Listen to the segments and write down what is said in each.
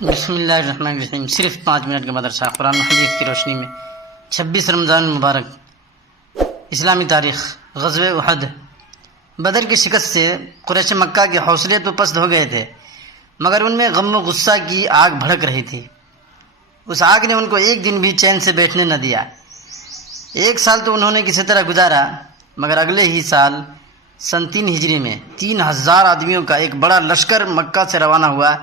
بسم اللہ الرحمن الرحیم۔ صرف 5 منٹ کا مدرسہ قرآن و حدیث کی روشنی میں 26 رمضان مبارک۔ اسلامی تاریخ۔ غزوہ احد۔ بدر کی شکست سے قریش مکہ کے حوصلے تو پست ہو گئے تھے، مگر ان میں غم و غصہ کی آگ بھڑک رہی تھی۔ اس آگ نے ان کو ایک دن بھی چین سے بیٹھنے نہ دیا۔ 1 سال تو انہوں نے کسی طرح گزارا، مگر اگلے ہی سال سن 3 ہجری میں 3000 آدمیوں کا ایک بڑا لشکر مکہ سے روانہ ہوا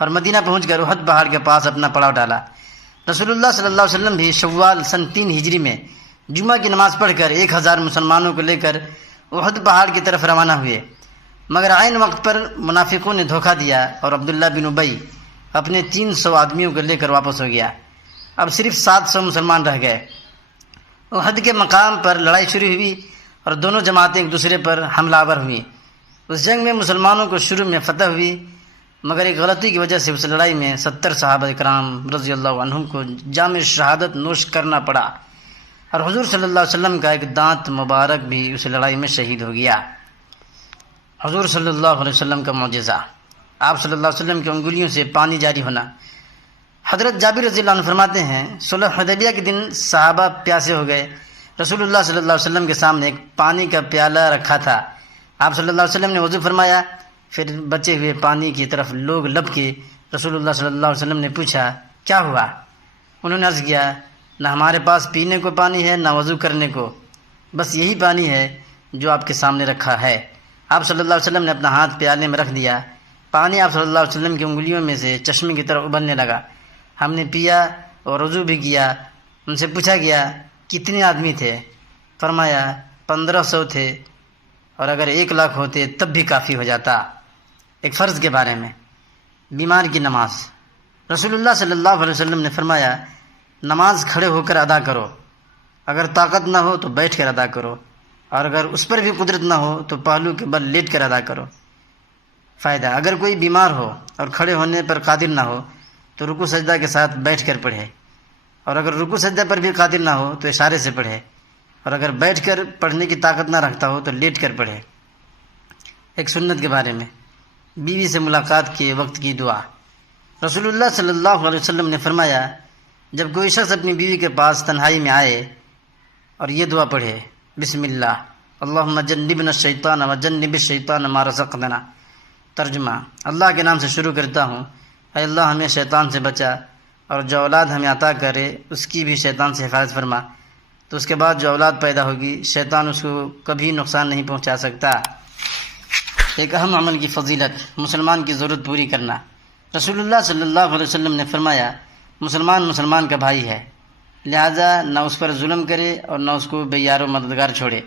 اور مدینہ پہنچ کر احد پہاڑ کے پاس اپنا پڑاؤ ڈالا۔ رسول اللہ صلی اللہ علیہ وسلم بھی شوال سن 3 ہجری میں جمعہ کی نماز پڑھ کر 1000 مسلمانوں کو لے کر احد پہاڑ کی طرف روانہ ہوئے، مگر عین وقت پر منافقوں نے دھوکہ دیا اور عبداللہ بن ابی اپنے 300 آدمیوں کو لے کر واپس ہو گیا۔ اب صرف 700 مسلمان رہ گئے۔ احد کے مقام پر لڑائی شروع ہوئی اور دونوں جماعتیں ایک دوسرے پر حملہ آور ہوئیں۔ اس جنگ میں مسلمانوں کو شروع میں فتح ہوئی، مگر ایک غلطی کی وجہ سے اس لڑائی میں 70 صحابہ کرام رضی اللہ عنہم کو جام شہادت نوش کرنا پڑا، اور حضور صلی اللہ علیہ وسلم کا ایک دانت مبارک بھی اس لڑائی میں شہید ہو گیا۔ حضور صلی اللہ علیہ وسلم کا معجزہ۔ آپ صلی اللہ علیہ وسلم کی انگلیوں سے پانی جاری ہونا۔ حضرت جابر رضی اللہ عنہ فرماتے ہیں، صلح حدیبیہ کے دن صحابہ پیاسے ہو گئے۔ رسول اللہ صلی اللہ علیہ وسلم کے سامنے ایک پانی کا پیالہ رکھا تھا۔ آپ صلی اللہ علیہ وسلم نے وضو فرمایا، پھر بچے ہوئے پانی کی طرف لوگ لب کے رسول اللہ صلی اللہ علیہ وسلم نے پوچھا، کیا ہوا؟ انہوں نے عرض کیا، نہ ہمارے پاس پینے کو پانی ہے، نہ وضو کرنے کو، بس یہی پانی ہے جو آپ کے سامنے رکھا ہے۔ آپ صلی اللہ علیہ وسلم نے اپنا ہاتھ پیالے میں رکھ دیا۔ پانی آپ صلی اللہ علیہ وسلم کی انگلیوں میں سے چشمے کی طرف ابلنے لگا۔ ہم نے پیا اور وضو بھی کیا۔ ان سے پوچھا گیا، کتنے آدمی تھے؟ فرمایا 1500 تھے، اور اگر 1 لاکھ ہوتے تب بھی کافی ہو جاتا۔ ایک فرض کے بارے میں، بیمار کی نماز۔ رسول اللہ صلی اللہ علیہ وسلم نے فرمایا، نماز کھڑے ہو کر ادا کرو، اگر طاقت نہ ہو تو بیٹھ کر ادا کرو، اور اگر اس پر بھی قدرت نہ ہو تو پہلو کے بل لیٹ کر ادا کرو۔ فائدہ، اگر کوئی بیمار ہو اور کھڑے ہونے پر قادر نہ ہو تو رکوع سجدہ کے ساتھ بیٹھ کر پڑھے، اور اگر رکوع سجدہ پر بھی قادر نہ ہو تو اشارے سے پڑھے، اور اگر بیٹھ کر پڑھنے کی طاقت نہ رکھتا ہو تو لیٹ کر پڑھے۔ ایک سنت کے بارے میں، بیوی سے ملاقات کے وقت کی دعا۔ رسول اللہ صلی اللہ علیہ وسلم نے فرمایا، جب کوئی شخص اپنی بیوی کے پاس تنہائی میں آئے اور یہ دعا پڑھے، بسم اللہ اللہم جنبنا الشیطان وجنب الشیطان ما رزقتنا۔ ترجمہ، اللہ کے نام سے شروع کرتا ہوں، اے اللہ ہمیں شیطان سے بچا، اور جو اولاد ہمیں عطا کرے اس کی بھی شیطان سے حفاظت فرما۔ تو اس کے بعد جو اولاد پیدا ہوگی شیطان اس کو کبھی نقصان نہیں پہنچا سکتا۔ ایک اہم عمل کی فضیلت، مسلمان کی ضرورت پوری کرنا۔ رسول اللہ صلی اللہ علیہ وسلم نے فرمایا، مسلمان کا بھائی ہے، لہذا نہ اس پر ظلم کرے اور نہ اس کو بے یار و مددگار چھوڑے۔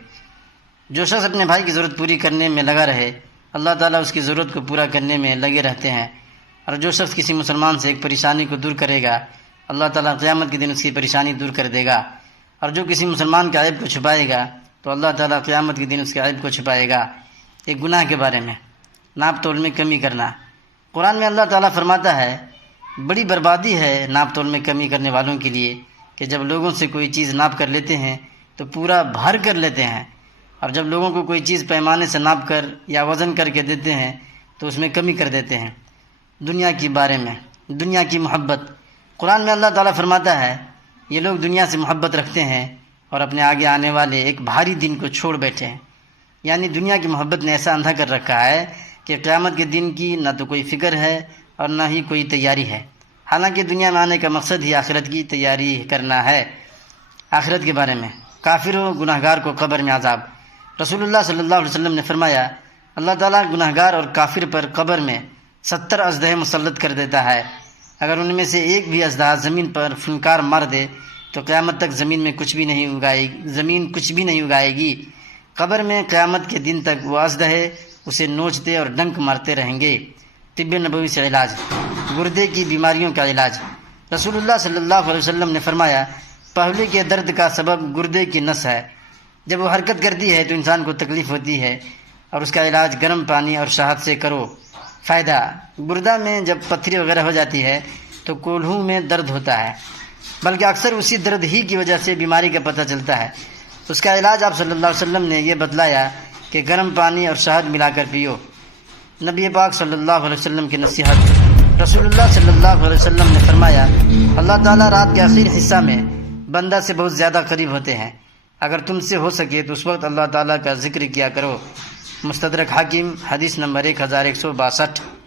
جو شخص اپنے بھائی کی ضرورت پوری کرنے میں لگا رہے، اللہ تعالیٰ اس کی ضرورت کو پورا کرنے میں لگے رہتے ہیں، اور جو شخص کسی مسلمان سے ایک پریشانی کو دور کرے گا، اللہ تعالیٰ قیامت کے دن اس کی پریشانی دور کر دے گا، اور جو کسی مسلمان کے عیب کو چھپائے گا تو اللہ تعالیٰ قیامت کے دن اس کے عیب کو چھپائے گا۔ ایک گناہ کے بارے میں، ناپ تول میں کمی کرنا۔ قرآن میں اللہ تعالیٰ فرماتا ہے، بڑی بربادی ہے ناپ تول میں کمی کرنے والوں کے لیے کہ جب لوگوں سے کوئی چیز ناپ کر لیتے ہیں تو پورا بھر کر لیتے ہیں، اور جب لوگوں کو کوئی چیز پیمانے سے ناپ کر یا وزن کر کے دیتے ہیں تو اس میں کمی کر دیتے ہیں۔ دنیا کے بارے میں، دنیا کی محبت۔ قرآن میں اللہ تعالیٰ فرماتا ہے، یہ لوگ دنیا سے محبت رکھتے ہیں اور اپنے آگے آنے والے ایک بھاری دن کو چھوڑ بیٹھے ہیں۔ یعنی دنیا کی محبت نے ایسا اندھا کر رکھا ہے کہ قیامت کے دن کی نہ تو کوئی فکر ہے اور نہ ہی کوئی تیاری ہے، حالانکہ دنیا میں آنے کا مقصد ہی آخرت کی تیاری کرنا ہے۔ آخرت کے بارے میں، کافر و گناہ گار کو قبر میں عذاب۔ رسول اللہ صلی اللہ علیہ وسلم نے فرمایا، اللہ تعالیٰ گناہ گار اور کافر پر قبر میں 70 اژدہے مسلط کر دیتا ہے۔ اگر ان میں سے ایک بھی اژدہا زمین پر فنکار مار دے تو قیامت تک زمین کچھ بھی نہیں اگائے گی۔ قبر میں قیامت کے دن تک وہ اژدہے اسے نوچتے اور ڈنک مارتے رہیں گے۔ طب نبوی سے علاج، گردے کی بیماریوں کا علاج۔ رسول اللہ صلی اللہ علیہ وسلم نے فرمایا، پہلے کے درد کا سبب گردے کی نس ہے، جب وہ حرکت کرتی ہے تو انسان کو تکلیف ہوتی ہے، اور اس کا علاج گرم پانی اور شہد سے کرو۔ فائدہ، گردہ میں جب پتھری وغیرہ ہو جاتی ہے تو کولہوں میں درد ہوتا ہے، بلکہ اکثر اسی درد ہی کی وجہ سے بیماری کا پتہ چلتا ہے۔ اس کا علاج آپ صلی اللہ علیہ وسلم نے یہ بتلایا کہ گرم پانی اور شہد ملا کر پیو۔ نبی پاک صلی اللہ علیہ وسلم کی نصیحت۔ رسول اللہ صلی اللہ علیہ وسلم نے فرمایا اللہ تعالیٰ رات کے آخری حصہ میں بندہ سے بہت زیادہ قریب ہوتے ہیں، اگر تم سے ہو سکے تو اس وقت اللہ تعالیٰ کا ذکر کیا کرو۔ مستدرک حاکم، حدیث نمبر 1162۔